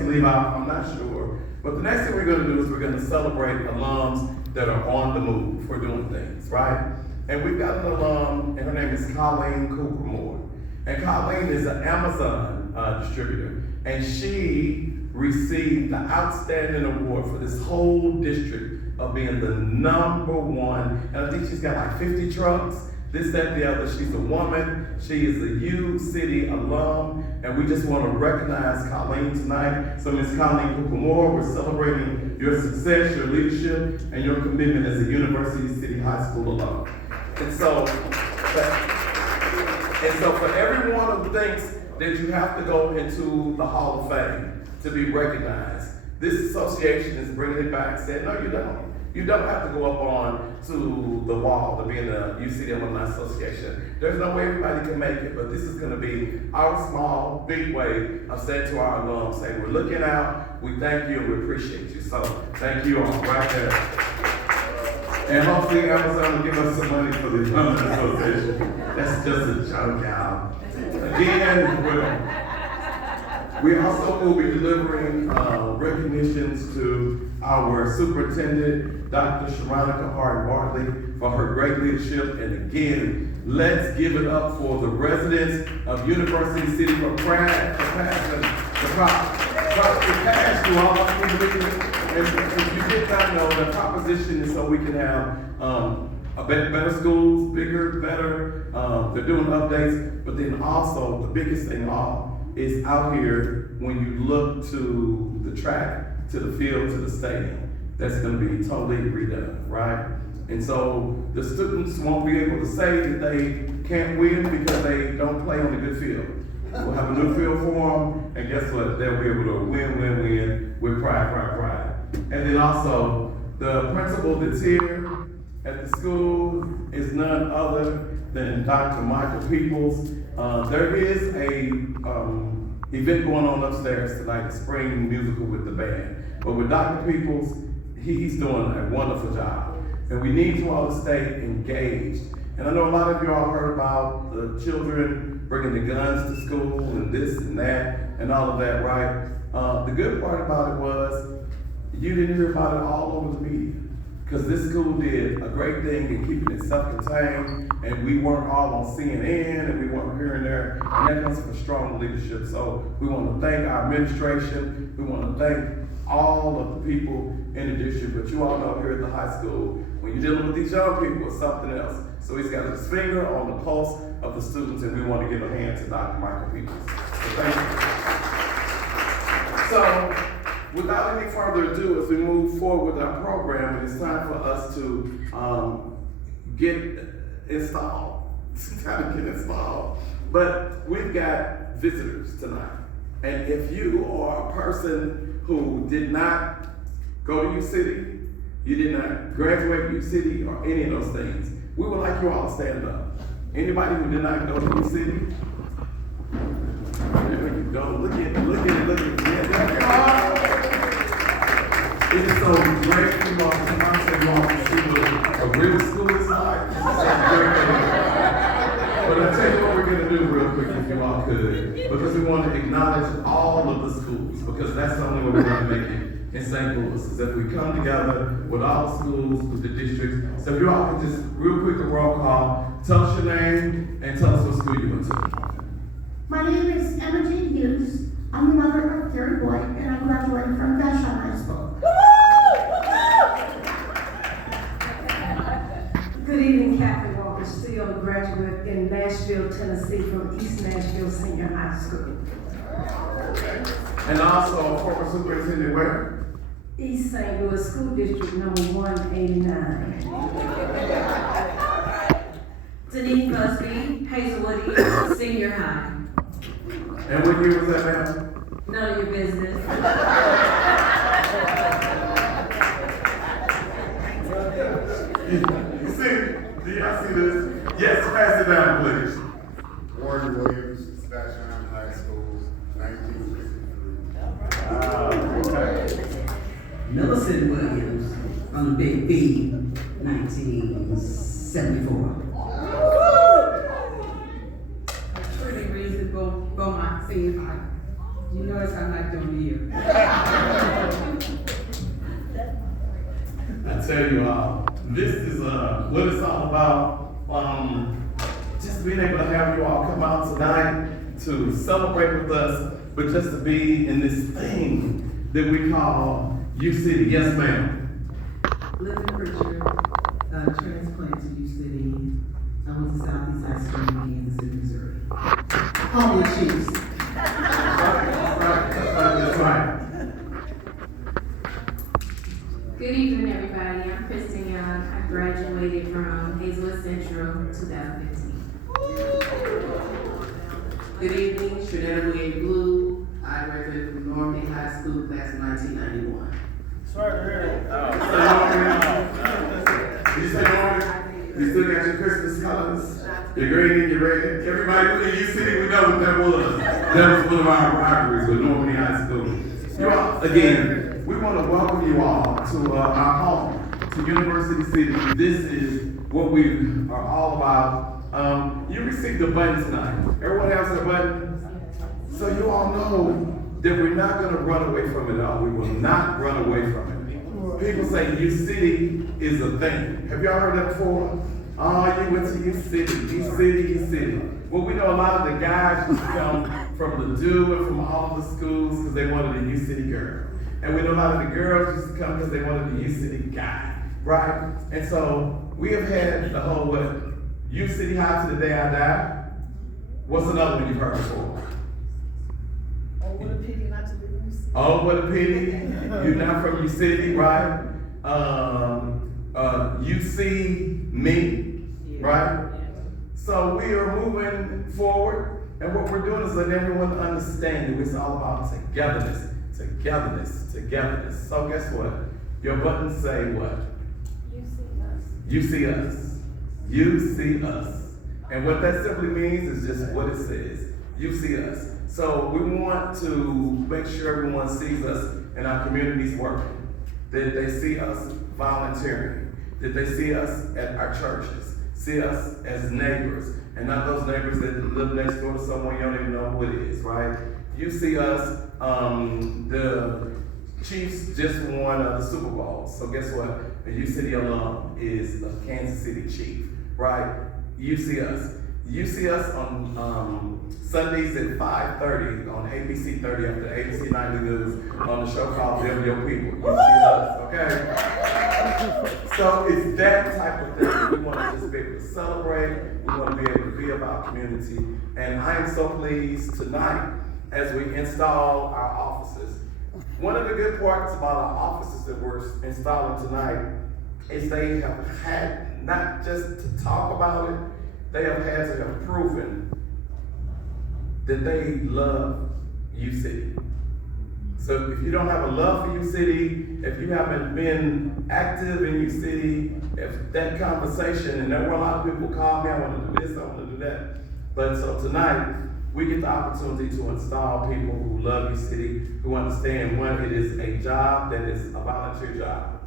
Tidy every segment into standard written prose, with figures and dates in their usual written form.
leave out, I'm not sure. But the next thing we're going to do is we're going to celebrate alums that are on the move for doing things, right? And we've got an alum, and her name is Colleen Cooper Moore. And Colleen is an Amazon distributor, and she received the outstanding award for this whole district of being the #1. And I think she's got like 50 trucks, this, that, the other. She's a woman. She is a U City alum, and we just want to recognize Colleen tonight. So Ms. Colleen Cooper Moore, we're celebrating your success, your leadership, and your commitment as a University City High School alum. And so for every one of the things that you have to go into the Hall of Fame to be recognized, this association is bringing it back, saying, no, you don't. You don't have to go up on to the wall to be in the UCD Alumni Association. There's no way everybody can make it, but this is gonna be our small, big way of saying to our alums, saying, we're looking out, we thank you, and we appreciate you. So thank you all right there. And hopefully Amazon will give us some money for the Alumni Association. That's just a joke, y'all. Again, we also will be delivering recognitions to our superintendent, Dr. Sharonica Hart-Bartley, for her great leadership. And again, let's give it up for the residents of University City for passing through all our communities. And if you did not know, the proposition is so we can have better schools, bigger, better. They're doing updates, but then also the biggest thing of all is out here when you look to the track, to the field, to the stadium. That's going to be totally redone, right? And so the students won't be able to say that they can't win because they don't play on a good field. We'll have a new field for them, and guess what? They'll be able to win with pride. And then also, the principal that's here at the school is none other than Dr. Michael Peoples. There is a event going on upstairs tonight, the spring musical with the band. But with Dr. Peoples, he's doing a wonderful job. And we need you all to stay engaged. And I know a lot of you all heard about the children bringing the guns to school and this and that and all of that, right? The good part about it was you didn't hear about it all over the media. Because this school did a great thing in keeping it self-contained, and we weren't all on CNN, and we weren't here and there, and that comes from strong leadership. So we want to thank our administration, we want to thank all of the people in the district, but you all know here at the high school, when you're dealing with these young people, it's something else. So he's got his finger on the pulse of the students, and we want to give a hand to Dr. Michael Peoples. So thank you. So, without any further ado, as we move forward with our program, it's time for us to get installed. It's time to get installed. But we've got visitors tonight. And if you are a person who did not go to U City, you did not graduate U City or any of those things, we would like you all to stand up. Anybody who did not go to U City? There you go. Look at it. Yeah, there you are. It is so great for you all to come and see what a real school is like. But I'll tell you what we're going to do real quick, if you all could, because we want to acknowledge all of the schools, because that's the only way we're going to make it in St. Louis, is if we come together with all the schools, with the districts. So if you all can just real quick a roll call, tell us your name and tell us what school you went to. My name is Emma Jean Hughes. I'm the mother of Gary Boyd, and I graduated from Vashon High School. Good evening, Kathy Walker, still a graduate in Nashville, Tennessee from East Nashville Senior High School. And also a former superintendent where? East St. Louis School District number 189. Denise Busby, Hazelwood East Senior High. And what year was that, ma'am? None of your business. You see? Do y'all see this? Yes, pass it down, please. Warren Williams, Vashon High School, 1953. Okay. Millicent Williams on the Big B, 1974. Truly reason to go my senior high. You notice I'm not doing the year. I tell you all, this is what it's all about. Just being able to have you all come out tonight to celebrate with us, but just to be in this thing that we call U City. Yes, ma'am. Living preacher, transplant to U City. I went to Southeast High School in Kansas City, Missouri. Home of the Chiefs. That's right. Good evening, everybody. I'm Kristen Young. I graduated from Hazelwood Central 2015. Good evening, Shanetta William Blue. I graduated from Normandy High School, class of 1991. You say Norman? You still got your Christmas colors? Your green and your red? Everybody in U City, we know what that was. That was one of our rivalries with Normandy High School. You all, again, we want to welcome you all to our home, to University City. This is what we are all about. You received a button tonight. Everyone has a button? So you all know that we're not going to run away from it all. We will not run away from it. People say U City is a thing. Have y'all heard that before? Oh, you went to U City, U City, U City. Well, we know a lot of the guys used to come from the DU and from all of the schools because they wanted a U City girl. And we know a lot of the girls used to come because they wanted a U City guy, right? And so we have had the whole what? U City High to the day I die. What's another one you've heard before? Oh, what a pity not to live in U City. Oh, what a pity. You're not from U City, right? You see me, right? So we are moving forward, and what we're doing is letting everyone understand that it's all about togetherness, togetherness, togetherness. So guess what? Your buttons say what? You see us. You see us. You see us. And what that simply means is just what it says. You see us. So we want to make sure everyone sees us in our communities working, that they see us volunteering, that they see us at our churches, see us as neighbors, and not those neighbors that live next door to someone you don't even know who it is, right? You see us, the Chiefs just won the Super Bowl, so guess what? A U City alum is a Kansas City Chief, right? You see us. You see us on Sundays at 5:30 on ABC 30 after ABC 90 News on the show called Them Your People. You see us, okay? So it's that type of thing. We want to just be able to celebrate. We want to be able to be about community. And I am so pleased tonight as we install our offices. One of the good parts about our offices that we're installing tonight is they have had not just to talk about it, they have had to have proven that they love U City. So if you don't have a love for U City, if you haven't been active in U City, if that conversation, and there were a lot of people who called me, I want to do this, I want to do that. But so tonight, we get the opportunity to install people who love U City, who understand one, it is a job that is a volunteer job.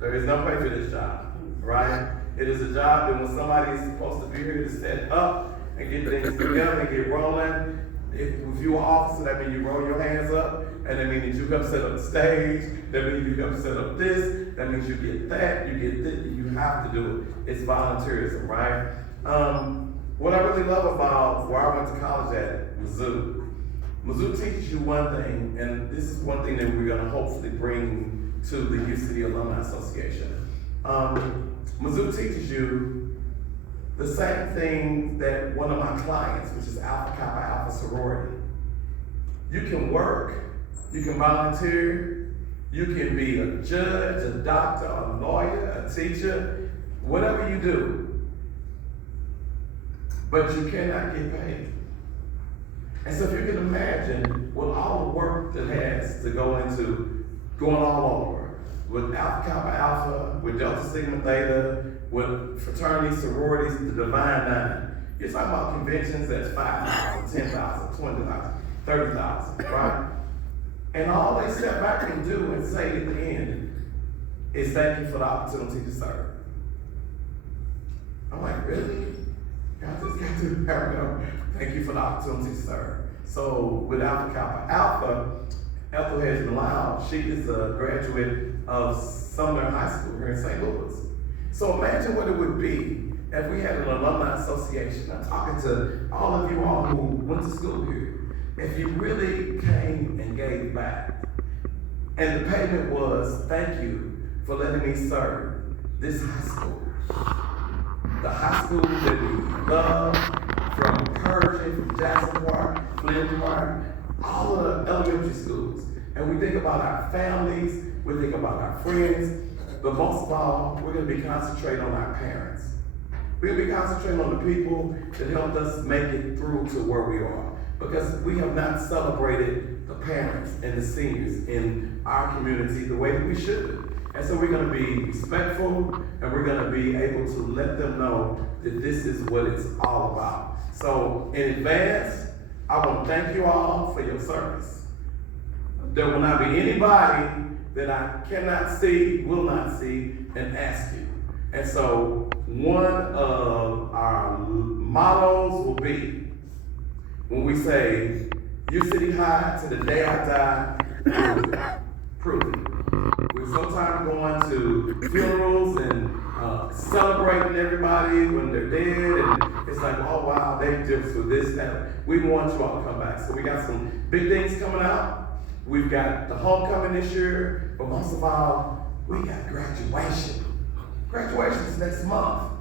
There is no pay for this job, right? It is a job that when somebody is supposed to be here to set up and get things together and get rolling, if you are officer, that means you roll your hands up, and that means that you come set up the stage, that means you come set up this, that means you get that, you get this, you have to do it. It's volunteerism, right? What I really love about where I went to college at, Mizzou teaches you one thing, and this is one thing that we're gonna hopefully bring to the U City Alumni Association. Mizzou teaches you the same thing that one of my clients, which is Alpha Kappa Alpha sorority. You can work, you can volunteer, you can be a judge, a doctor, a lawyer, a teacher, whatever you do, but you cannot get paid. And so if you can imagine with all the work that has to go into going all over, with Alpha Kappa Alpha, with Delta Sigma Theta, with fraternities, sororities, the Divine Nine. You're talking about conventions that's 5,000, 10,000, 20,000, 30,000, right? And all they step back and do and say at the end is thank you for the opportunity to serve. I'm like, really? I just got to go, thank you for the opportunity to serve. So with Alpha Kappa Alpha, Ethel Hedge-Mallow, she is a graduate of Sumner High School here in St. Louis. So imagine what it would be if we had an alumni association. I'm talking to all of you all who went to school here. If you really came and gave back, and the payment was, thank you for letting me serve this high school. The high school that we love, from Pershing, from Jackson Park, Flint Park, all of the elementary schools. And we think about our families, we think about our friends, but most of all, we're gonna be concentrating on our parents. We're gonna be concentrating on the people that helped us make it through to where we are. Because we have not celebrated the parents and the seniors in our community the way that we should. And so we're gonna be respectful, and we're gonna be able to let them know that this is what it's all about. So in advance, I wanna thank you all for your service. There will not be anybody that I cannot see, will not see, and ask you. And so one of our mottos will be, when we say, U City High to the day I die, prove it. We're so tired of going to funerals and celebrating everybody when they're dead, and it's like, oh wow, they just for this, that. We want you all to come back. So we got some big things coming out. We've got the homecoming this year, but most of all, we got graduation. Graduation is next month.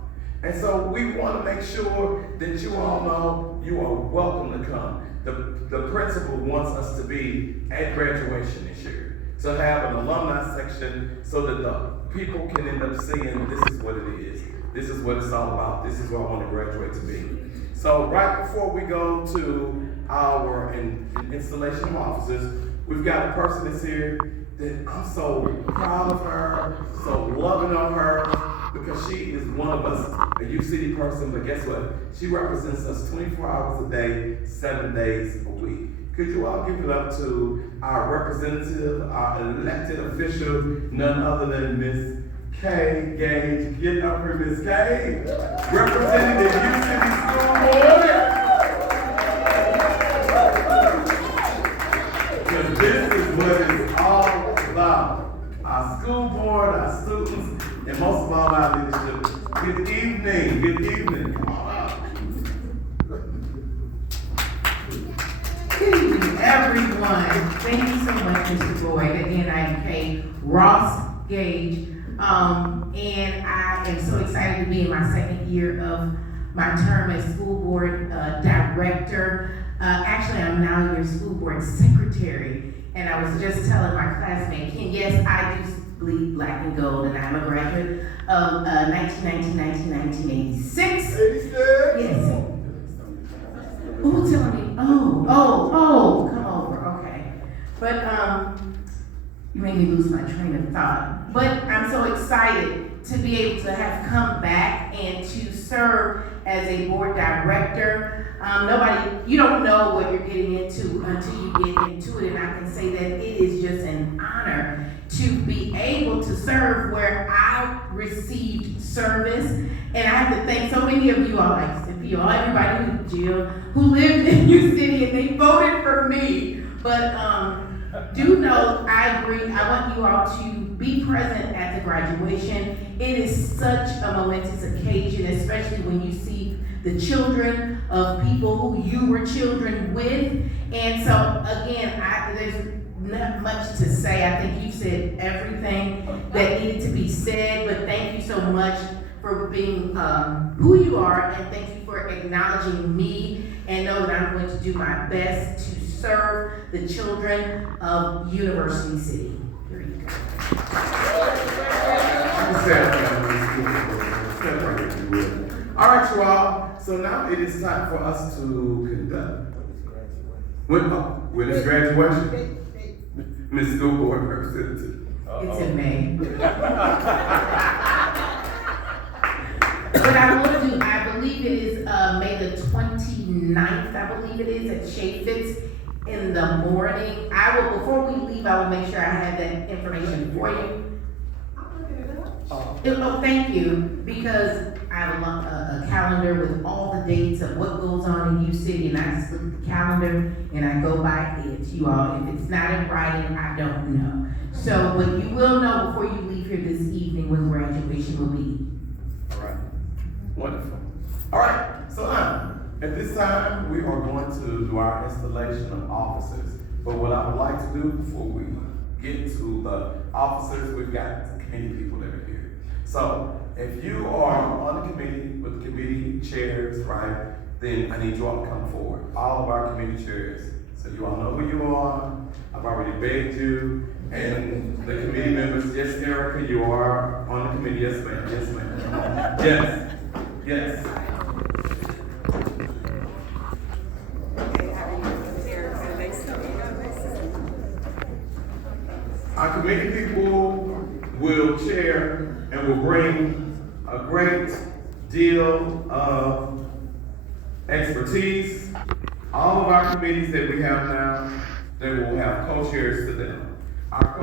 And so we want to make sure that you all know you are welcome to come. The principal wants us to be at graduation this year, to have an alumni section so that the people can end up seeing this is what it is. This is what it's all about. This is what I want to graduate to be. So right before we go to our installation of officers, we've got a person that's here that I'm so proud of her, so loving of her, because she is one of us, a U City person, but guess what? She represents us 24 hours a day, 7 days a week. Could you all give it up to our representative, our elected official, none other than Miss Kay Gage. Get up here, Miss Kay, representing the U City School Board. Because this is what it's all about. Our school board, our students, and most of all our leadership. Good evening, good evening. Come on up. Good evening, everyone. Thank you so much, Mr. Boyd. Again, I am Kay Ross Gage, and I am so excited to be in my second year of my term as school board director. Actually, I'm now your school board secretary, and I was just telling my classmate, Ken, yes, I do bleed black and gold, and I'm a graduate of 1986. Yes. Who tell me? Oh, come over, okay. But, you made me lose my train of thought. But I'm so excited to be able to have come back and to serve as a board director. You don't know what you're getting into until you get into it, and I can say that it is just an honor to be able to serve where I received service. And I have to thank so many of you all, like Cynthia, everybody Jill, who lived in U City, and they voted for me. But do know, I agree, I want you all to be present at the graduation. It is such a momentous occasion, especially when you see the children of people who you were children with. And so, again, there's not much to say. I think you've said everything that needed to be said, but thank you so much for being who you are, and thank you for acknowledging me, and know that I'm going to do my best to serve the children of University City. Here you go. All right, you all. So now it is time for us to conduct with this graduation. Miss School Board Representative. It's in May. What I want to do, I believe it is May the 29th, I believe it is, at Chaffetz in the morning. Before we leave, I will make sure I have that information for you. I'm looking it up. Oh, thank you, because I have a calendar with all the dates of what goes on in U City, and I just look at the calendar and I go by it, you all. If it's not in writing, I don't know. So, but you will know before you leave here this evening when graduation will be. All right, wonderful. All right, so at this time, we are going to do our installation of officers. But what I would like to do before we get to the officers, we've got some committee people that are here. So if you are on the committee with the committee chairs, right, then I need you all to come forward. All of our committee chairs. So you all know who you are. I've already begged you. And the committee members, yes, Erica, you are on the committee. Yes, ma'am. Yes, ma'am. Yes. Yes. Our committee people will chair and will bring a great deal of expertise. All of our committees that we have now, they will have co-chairs to them. Our